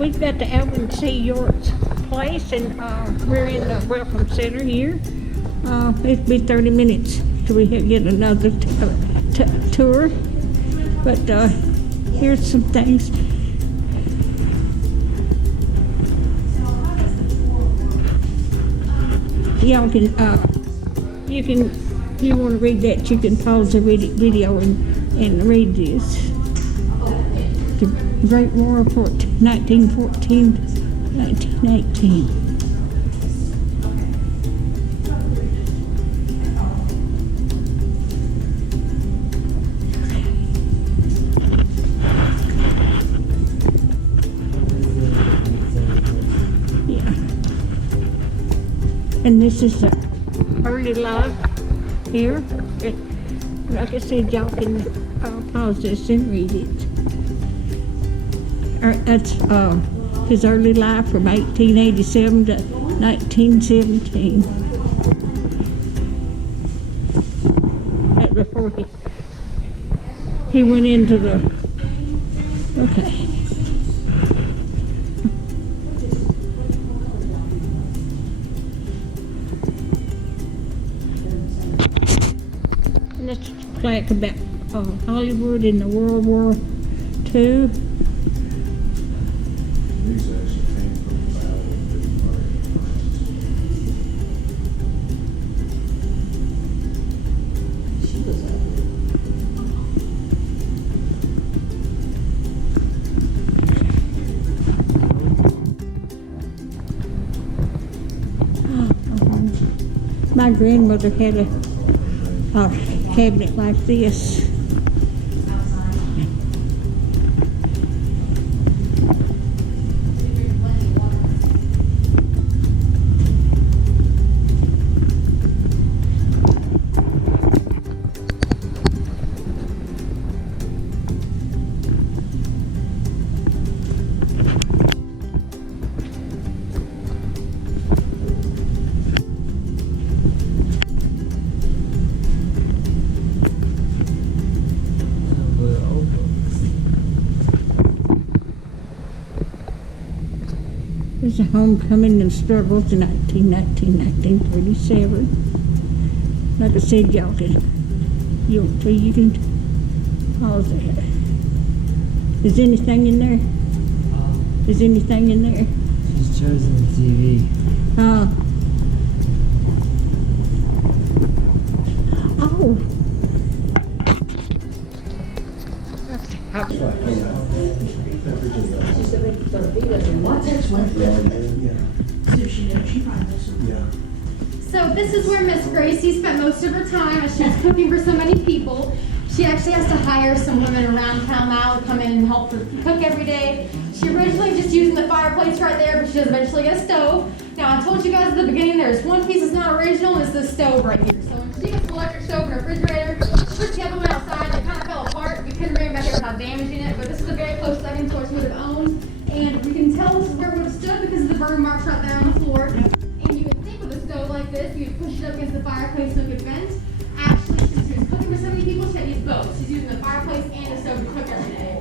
we've got the Alvin C York's place, and we're in the Welcome Center here. It'll be 30 minutes till we get another tour. But here's some things. Y'all can, if you want to read that, you can pause the video and read this. The Great War of 1914, 1918. Yeah. And this is the early life here. Like I said, y'all can pause this and read it. That's his early life from 1887 to 1917. That's before he went into the, okay. And this is plaque about Hollywood in the World War II. My grandmother had a cabinet like this. There's a homecoming and struggles in 1937. Like I said, y'all can, you can pause it. Is anything in there? Is anything in there? She's chosen the TV. Oh. So this is where Miss Gracie spent most of her time as she was cooking for so many people. She actually has to hire some women around town now to come in and help her cook every day. She originally just using the fireplace right there, but she does eventually get a stove. Now I told you guys at the beginning there's one piece that's not original, and it's the stove right here. So when she gets the electric stove in her refrigerator, she put the other one outside, they kind of fell apart. We couldn't bring it back here without damaging it, but this is a very close second to what she would have owned. And we can tell this is where it would have stood because of the burn marks right there on the floor. And you would think with a stove like this, you'd push it up against the fireplace so it could vent. Actually, since she was cooking for so many people, she had to use both. She's using the fireplace and the stove to cook every day.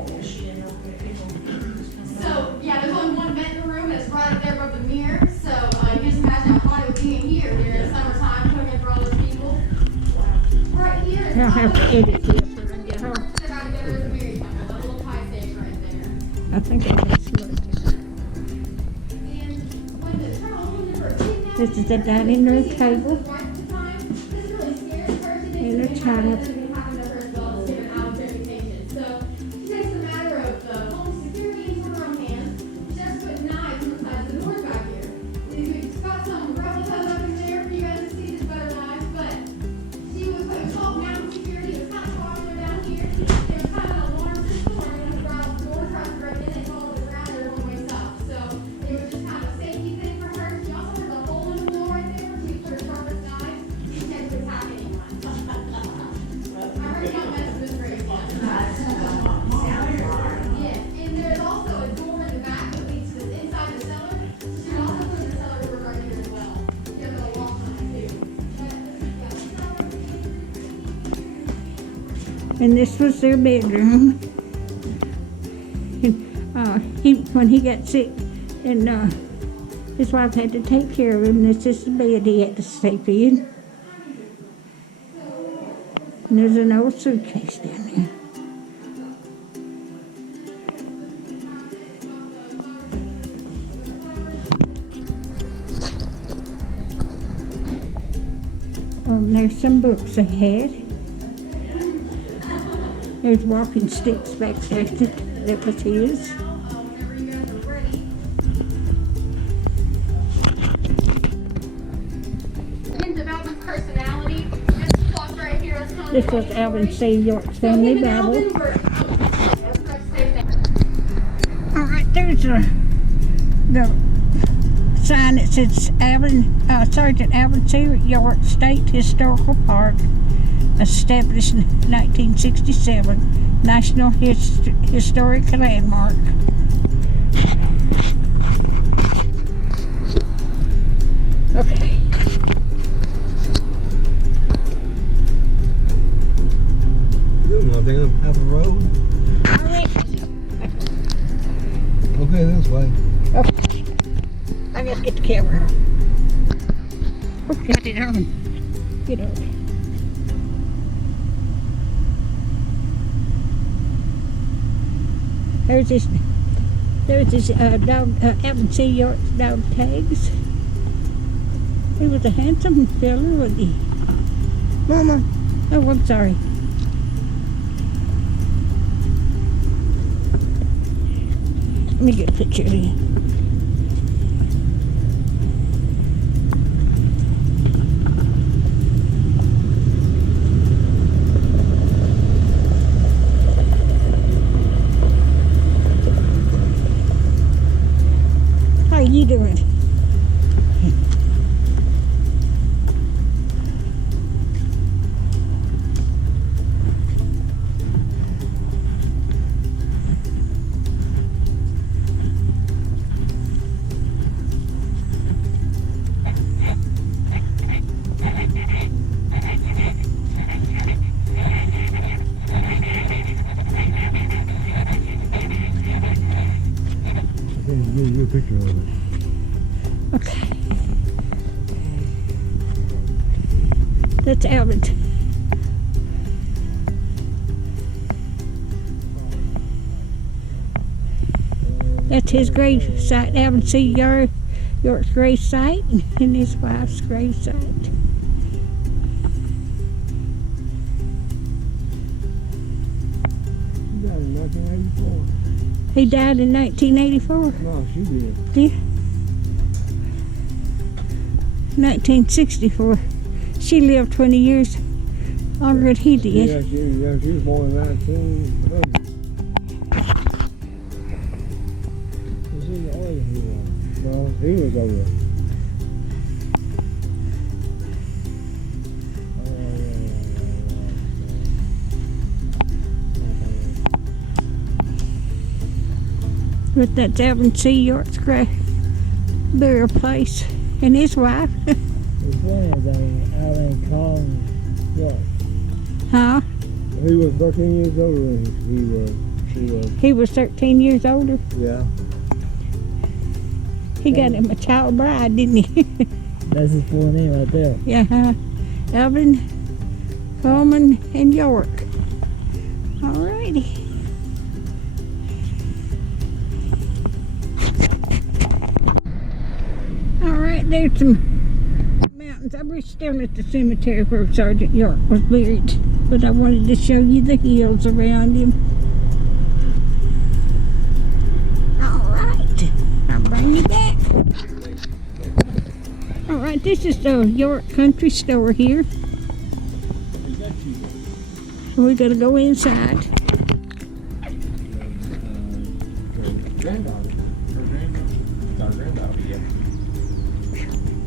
So, yeah, there's only one vent in the room, and it's right up there above the mirror. So, you can just imagine how hot it would be in here during the summertime cooking for all those people. Right here is I'll have to edit this when I get home. I think I can smell it. This is the dining room table and a child. And this was their bedroom. And, when he got sick, and his wife had to take care of him. This is the bed he had to sleep in. And there's an old suitcase down there. And there's some books they had. There's walking sticks back there that was his. Personality. This clock right here is This was Alvin C York's family Bible. All right, there's the sign that says Sergeant Alvin C York State Historical Park, established in 1967, National Historic Landmark. Okay. Nothing have a road. All right. Okay, this way. Okay. I gotta get the camera. Oh, got it on. Get on. There's this dog, Alvin C York's dog tags. He was a handsome fella, wasn't he? Mama. Oh, I'm sorry. Let me get a picture of you. How you doing? Give you a picture of it. Okay. That's Alvin. That's his grave site, Alvin C York's grave site, and his wife's grave site. She died in 1984. He died in 1984. No, she did. Yeah. 1964. She lived 20 years longer than he did. Yeah, she was born in 1900. You see the older he was. No, he was older. But that's Alvin C York's burial place, and his wife. His name is Alvin C York. Huh? He was 13 years older than she was. He was 13 years older. Yeah. He got him a child bride, didn't he? That's his full name right there. Yeah. Alvin, Coleman, and York. Alrighty. Alright, there's some mountains. I was still at the cemetery where Sergeant York was buried, but I wanted to show you the hills around him. Alright, I'll bring you back. Alright, this is the York Country Store here. We gotta go inside.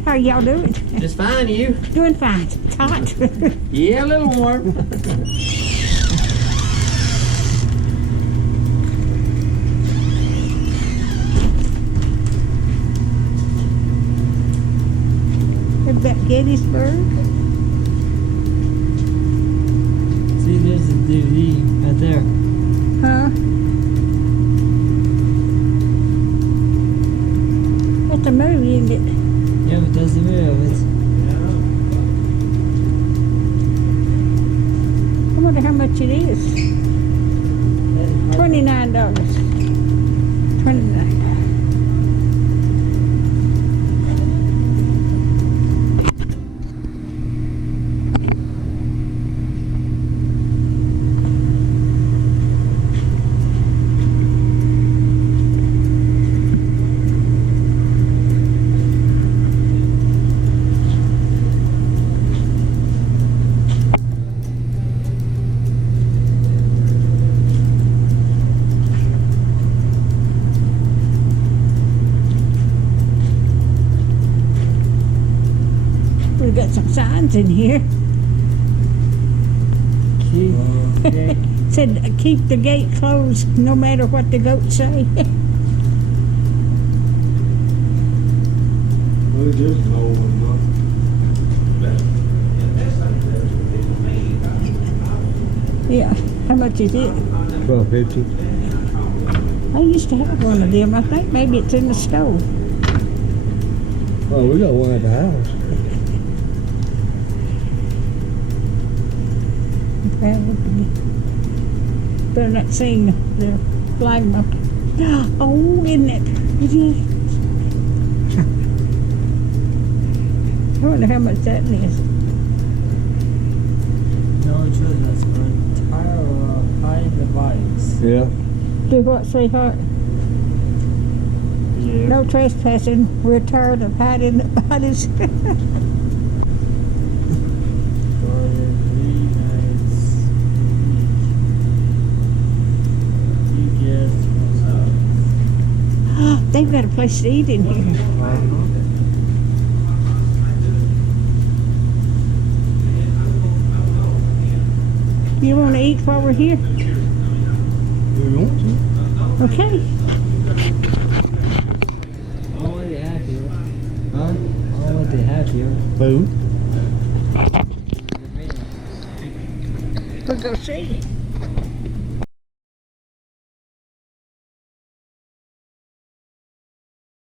How are y'all doing? Just fine, you? Doing fine. It's hot. Yeah, a little warm. About Gettysburg. See, there's the DVD right there. Huh? wonder how much it is. $29. 29. We've got some signs in here. Said keep the gate closed no matter what the goats say. Well, it is no one, Yeah. How much is it? About 50. I used to have one of them. I think maybe it's in the stove. Oh, we got one at the house. Better not sing the flag monkey. Oh, isn't it? It is. I wonder how much that is. No children's are tired of hiding the bikes. Yeah. Do what, sweetheart? Yeah. No trespassing. We're tired of hiding the bodies. For 3 nights a week. You get They've got a place to eat in here. You want to eat while we're here? We want to. Okay. I want to have here. Huh? I want to have here. Food. We'll go see.